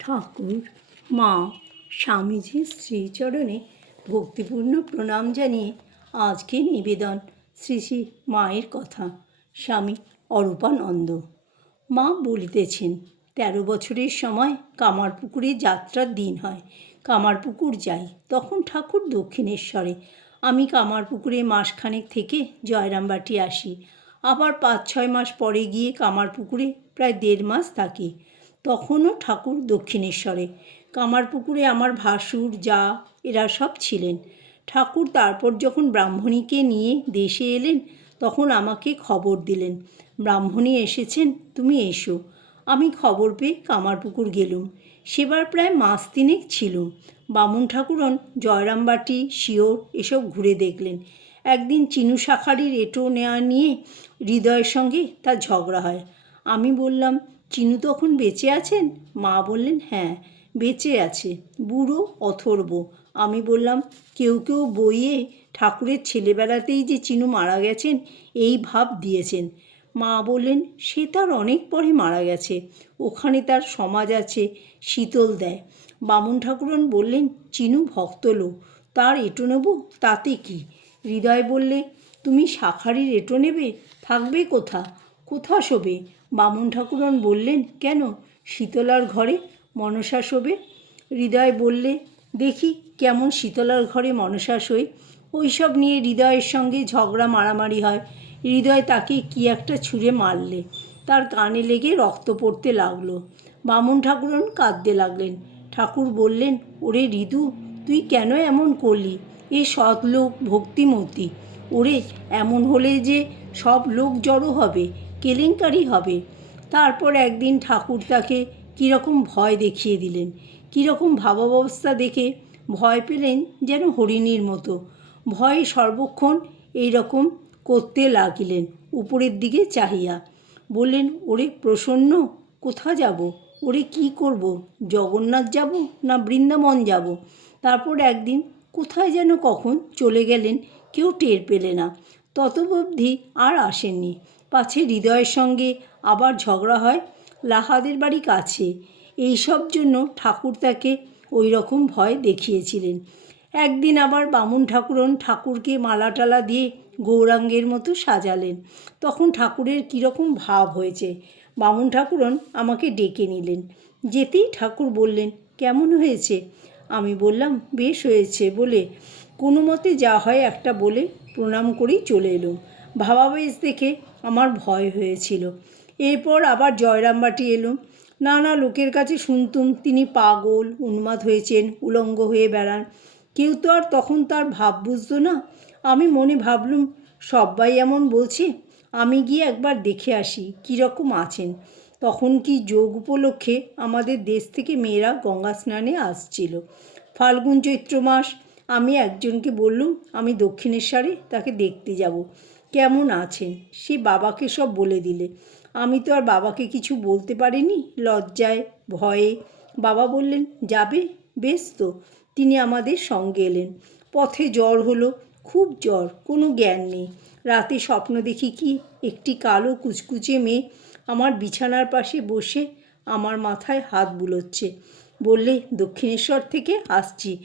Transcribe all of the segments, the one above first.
ঠাকুর, মা স্বামীজির শ্রীচরণে ভক্তিপূর্ণ প্রণাম জানিয়ে আজকের নিবেদন শ্রী শ্রী মায়ের কথা, স্বামী অরূপানন্দ। মা বলিতেছেন, তেরো বছরের সময় কামারপুকুরে যাত্রার দিন হয়। কামারপুকুর যাই, তখন ঠাকুর দক্ষিণেশ্বরে। আমি কামারপুকুরে মাসখানেক থেকে জয়রামবাটি আসি। আবার পাঁচ ছয় মাস পরে গিয়ে কামারপুকুরে প্রায় দেড় মাস থাকি। তখনও ঠাকুর দক্ষিণেশ্বরে। কামারপুকুরে আমার ভাসুর, যা, এরা সব ছিলেন। ঠাকুর তারপর যখন ব্রাহ্মণীকে নিয়ে দেশে এলেন, তখন আমাকে খবর দিলেন। ব্রাহ্মণী এসেছেন, তুমি এসো। আমি খবর পেয়ে কামারপুকুর গেলুম। সেবার প্রায় মাস তিনেক ছিলুম বামুন ঠাকুরন, জয়রামবাটি শিওর এসব ঘুরে দেখলেন। একদিন চিনু শাখারির এঁটো নেওয়া নিয়ে হৃদয়ের সঙ্গে তার ঝগড়া হয়। আমি বললাম চিনু তখন বেঁচে আছেন? মা বললেন হ্যাঁ বেঁচে আছে। বুড়ো অথর্ব। আমি বললাম, কেউ কেউ বইয়ে ঠাকুরের ছেলেবেলাতেই যে চিনু মারা গেছেন, এই ভাব দিয়েছেন। মা বললেন, সে তার অনেক পরে মারা গেছে। ওখানে তার সমাজ আছে, শীতল দেয়। বামুন ঠাকুরন বললেন, চিনু ভক্ত লোক, তার এঁটো নেব? তাতে কি? হৃদয় বললে, তুমি শাখারির এঁটো নেবে? থাকবে কোথা? কোথা শোবে? বামুন ঠাকুরন বললেন, কেন? শীতলার ঘরে মনসা শোবে? হৃদয় বললে, দেখি কেমন শীতলার ঘরে মনসা শোয়। ওইসব নিয়ে হৃদয়ের সঙ্গে ঝগড়া মারামারি হয়। হৃদয় তাকে কি একটা ছুঁড়ে মারলে। তার কানে লেগে রক্ত পড়তে লাগল। বামুন ঠাকুরন কাঁদতে লাগলেন। ঠাকুর বললেন, ওরে ঋতু তুই কেন এমন করলি? এ সৎ লোক ভক্তিমতী। ওরে, এমন হলে যে সব লোক জড়ো হবে। কেলেঙ্কারি হবে। তারপর একদিন ঠাকুর তাকে কীরকম ভয় দেখিয়ে দিলেন। কীরকম ভাবাবস্থা দেখে ভয় পেলেন যেন হরিণীর মতো। ভয়ে সর্বক্ষণ এই রকম করতে লাগিলেন উপরের দিকে চাহিয়া। বললেন, ওরে প্রসন্ন, কোথা যাব? ওরে কি করব? জগন্নাথ যাব না বৃন্দাবন যাব? তারপর একদিন, কোথায় যেন কখন চলে গেলেন কেউ টের পেলে না। ততবধি আর আসেননি। পাছে হৃদয়ের সঙ্গে আবার ঝগড়া হয় লাহাদের বাড়ি কাছে। এইসব জন্য ঠাকুর তাকে ওই রকম ভয় দেখিয়েছিলেন। একদিন আবার বামুন ঠাকুরন ঠাকুরকে মালা টালা দিয়ে গৌরাঙ্গের মতো সাজালেন। তখন ঠাকুরের কীরকম ভাব হয়েছে। বামুন ঠাকুরন আমাকে ডেকে নিলেন। যেতেই ঠাকুর বললেন, কেমন হয়েছে? আমি বললাম, বেশ হয়েছে বলে। কোনো মতে যা হয় একটা বলে প্রণাম করেই চলে এলো ভাবাবেশ দেখে আমার ভয় হয়েছিল। এরপর আবার জয়রামবাটি এলুম নানা লোকের কাছে শুনতুম তিনি পাগল, উন্মাদ হয়েছেন, উলঙ্গ হয়ে বেড়ান। কেউ তো আর তখন তার ভাব বুঝতো না। আমি মনে ভাবলুম সবাই এমন বলছে, আমি গিয়ে একবার দেখে আসি কীরকম আছেন। তখন কি যোগ উপলক্ষে আমাদের দেশ থেকে মেয়েরা গঙ্গা স্নানে আসছিল। ফাল্গুন চৈত্র মাস, আমি একজনকে বললুম, আমি দক্ষিণেশ্বরে তাকে দেখতে যাব। কেমন আছেন? সে বাবাকে সব বলে দিলে। আমি তো আর বাবাকে কিছু বলতে পারিনি। লজ্জায়, ভয়ে বাবা বললেন, যাবে? বেশ তো। তিনি আমাদের সঙ্গে এলেন। পথে জ্বর হলো। খুব জ্বর, কোনো জ্ঞান নেই। রাতে স্বপ্ন দেখি কি? একটি কালো কুচকুচে মেয়ে আমার বিছানার পাশে বসে আমার মাথায় হাত বুলোচ্ছে। বললে, দক্ষিণেশ্বর থেকে আসছি।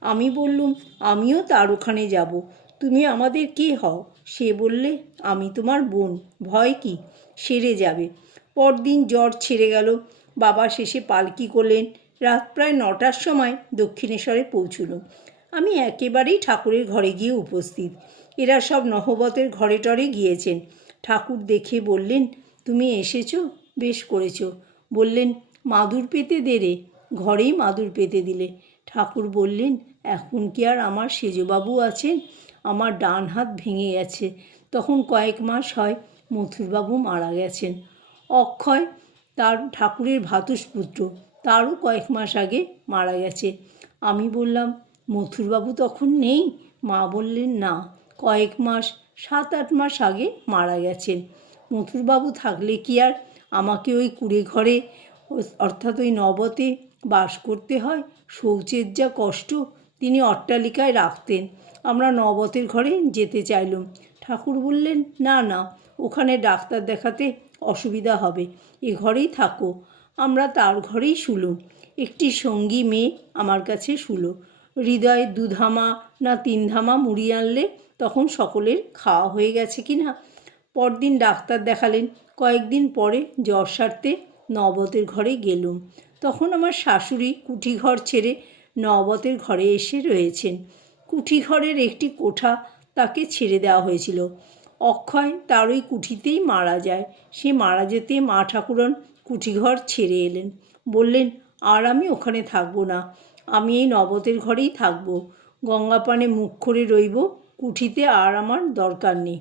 আমি বললুম, আমিও তার ওখানে যাব। তুমি আমাদের কে হও? সে বললে, আমি তোমার বোন। ভয় কি? সেরে যাবে। পরদিন জ্বর ছেড়ে গেল। বাবা শেষে পালকি করলেন। রাত প্রায় নটার সময় দক্ষিণেশ্বরে পৌঁছল। আমি একেবারেই ঠাকুরের ঘরে গিয়ে উপস্থিত। এরা সব নহবতের ঘরে টরে গিয়েছেন। ঠাকুর দেখে বললেন, তুমি এসেছ? বেশ করেছ। বললেন, মাদুর পেতে দে রে। ঘরেই মাদুর পেতে দিলে। ঠাকুর বললেন, এখন কি আর আমার সেজবাবু আছেন? আমার ডান হাত ভেঙে গেছে। তখন কয়েক মাস হয় মথুরবাবু মারা গেছেন। অক্ষয় তার ঠাকুরের ভাতুষপুত্র তারও কয়েক মাস আগে মারা গেছে। আমি বললাম, মথুরবাবু তখন নেই? মা বললেন, না, কয়েক মাস, সাত আট মাস আগে মারা গেছেন। মথুরবাবু থাকলে কি আর আমাকে ওই কুড়ে ঘরে, অর্থাৎ ওই নবতে বাস করতে হয়? শৌচের যা কষ্ট তিনি অট্টালিকায় রাখতেন। আমরা নবতের ঘরে যেতে চাইলুম। ঠাকুর বললেন, না না, ওখানে ডাক্তার দেখাতে অসুবিধা হবে। এ ঘরেই থাকো। আমরা তার ঘরেই শুলুম। একটি সঙ্গী মেয়ে আমার কাছে শুলো। হৃদয় দুধামা না তিন ধামা মুড়ি আনলে তখন সকলের খাওয়া হয়ে গেছে কি না? পরদিন ডাক্তার দেখালেন, কয়েকদিন পরে জ্বর সারতে নবতের ঘরে গেলুম। তখন আমার শাশুড়ি কুঠিঘর ছেড়ে নবতের ঘরে এসে রয়েছেন। কুঠিঘরের একটি কোঠা তাকে ছেড়ে দেওয়া হয়েছিল। অক্ষয় তার ওই কুঠিতেই মারা যায়। সে মারা যেতে মা ঠাকুরন কুঠিঘর ছেড়ে এলেন। বললেন, আর আমি ওখানে থাকব না। আমি এই নবতের ঘরেই থাকব। গঙ্গাপানে মুখ করে রইব। কুঠিতে আর আমার দরকার নেই।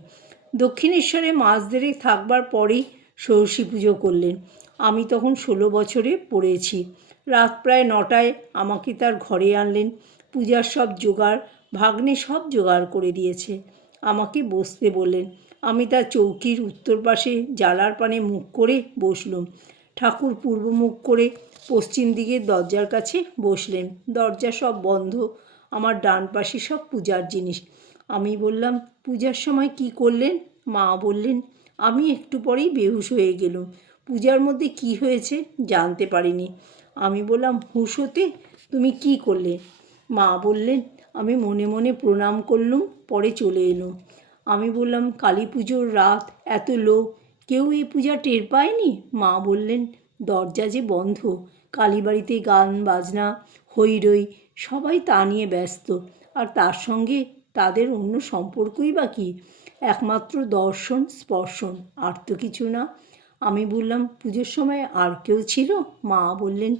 দক্ষিণেশ্বরে মাস দেড়েক থাকবার পরেই ষোড়শী পুজো করলেন। আমি তখন ষোলো বছরে পড়েছি। রাত প্রায় নটায় আমাকে তার ঘরে আনলেন। পূজার সব জোগাড় ভাগ্নে সব জোগাড় করে দিয়েছে। আমাকে বসতে বললেন। আমি তার চৌকির উত্তর পাশে জালার পানে মুখ করে বসলুম। ঠাকুর পূর্ব মুখ করে পশ্চিম দিকের দরজার কাছে বসলেন। দরজা সব বন্ধ, আমার ডান পাশে সব পূজার জিনিস। আমি বললাম, পূজার সময় কি করলেন? মা বললেন, আমি একটু পরেই বেহুশ হয়ে গেলুম। পূজার মধ্যে কি হয়েছে জানতে পারিনি। আমি বললাম, হুঁশ হতে? তুমি কি করলে? মা বললেন আমি মনে মনে প্রণাম করলুম, পরে চলে এলো। আমি বললাম, কালী পুজোর রাত, এত লোক, কেউ এই পূজা টের পায়নি? মা বললেন, দরজা যে বন্ধ, কালীবাড়িতে গান, বাজনা, হইরই, সবাই তা নিয়ে ব্যস্ত। আর তার সঙ্গে তাদের অন্য সম্পর্কই বা কী? একমাত্র দর্শন, স্পর্শন, আর তো কিছু না। আমি বললাম, পুজোর সময় আর কেউ ছিল? মা বললেন,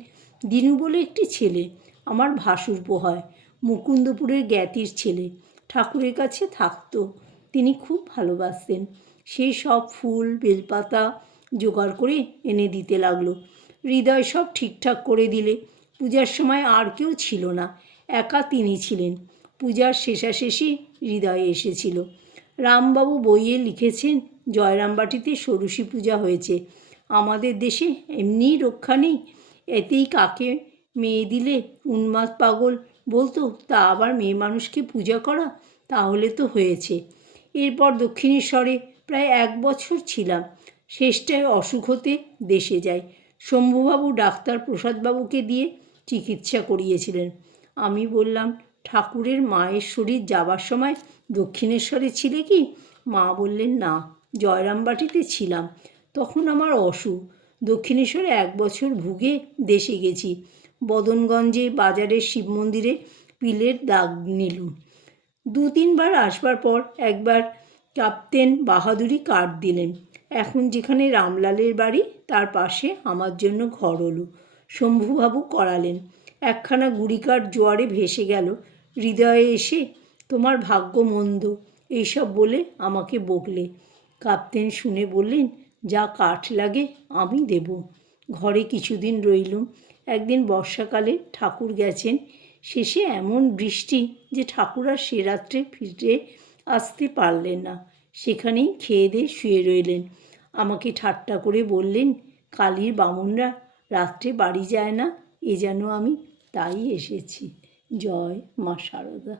দিনু বলে একটি ছেলে, আমার ভাসুরপো হয়। মুকুন্দপুরের জ্ঞাতির ছেলে। ঠাকুরের কাছে থাকতো। তিনি খুব ভালোবাসতেন। সেই সব ফুল, বেলপাতা জোগাড় করে এনে দিতে লাগল। হৃদয় সব ঠিকঠাক করে দিলে। পূজার সময় আর কেউ ছিল না। একা তিনি ছিলেন। পূজার শেষাশেষি হৃদয়ে এসেছিল। রামবাবু বইয়ে লিখেছেন, জয়রামবাটিতে ষোড়শী পূজা হয়েছে। আমাদের দেশে এমনিই রক্ষা নেই। এতেই কাকে মেয়ে দিলে? উন্মাদ পাগল বলতো, তা আবার মেয়ে মানুষকে পূজা করা? তাহলে তো হয়েছে। এরপর দক্ষিণেশ্বরে প্রায় এক বছর ছিলাম। শেষটায় অসুখ হতে দেশে যাই। শম্ভুবাবু ডাক্তার প্রসাদবাবুকে দিয়ে চিকিৎসা করিয়েছিলেন। আমি বললাম, ঠাকুরের মায়ের শরীর যাবার সময় দক্ষিণেশ্বরে ছিলে কি? মা বললেন, না, জয়রামবাটিতে ছিলাম। তখন আমার অসুখ। দক্ষিণেশ্বরে এক বছর ভুগে দেশে গেছি। বদনগঞ্জে বাজারের শিব মন্দিরে পিলের দাগ নিলুম দু তিনবার আসবার পর একবার ক্যাপ্টেন বাহাদুরি কার্ড দিলেন। এখন যেখানে রামলালের বাড়ি, তার পাশে আমার জন্য ঘর হলো। শম্ভুবাবু করালেন। একখানা গুড়িকার জোয়ারে ভেসে গেল। হৃদয়ে এসে, তোমার ভাগ্য মন্দ। এইসব বলে আমাকে বকলে। কাপ্তেন শুনে বললেন, যা কাঠ লাগে আমি দেব। ঘরে কিছুদিন রইলুম। একদিন বর্ষাকালে ঠাকুর গেছেন। শেষে এমন বৃষ্টি যে ঠাকুর আর সে রাত্রে ফিরে আসতে পারলেন না। সেখানেই খেয়ে দিয়ে শুয়ে রইলেন। আমাকে ঠাট্টা করে বললেন, কালীর বামুনরা রাত্রে বাড়ি যায় না, এ যেন আমি তাই এসেছি। জয় মা শারদা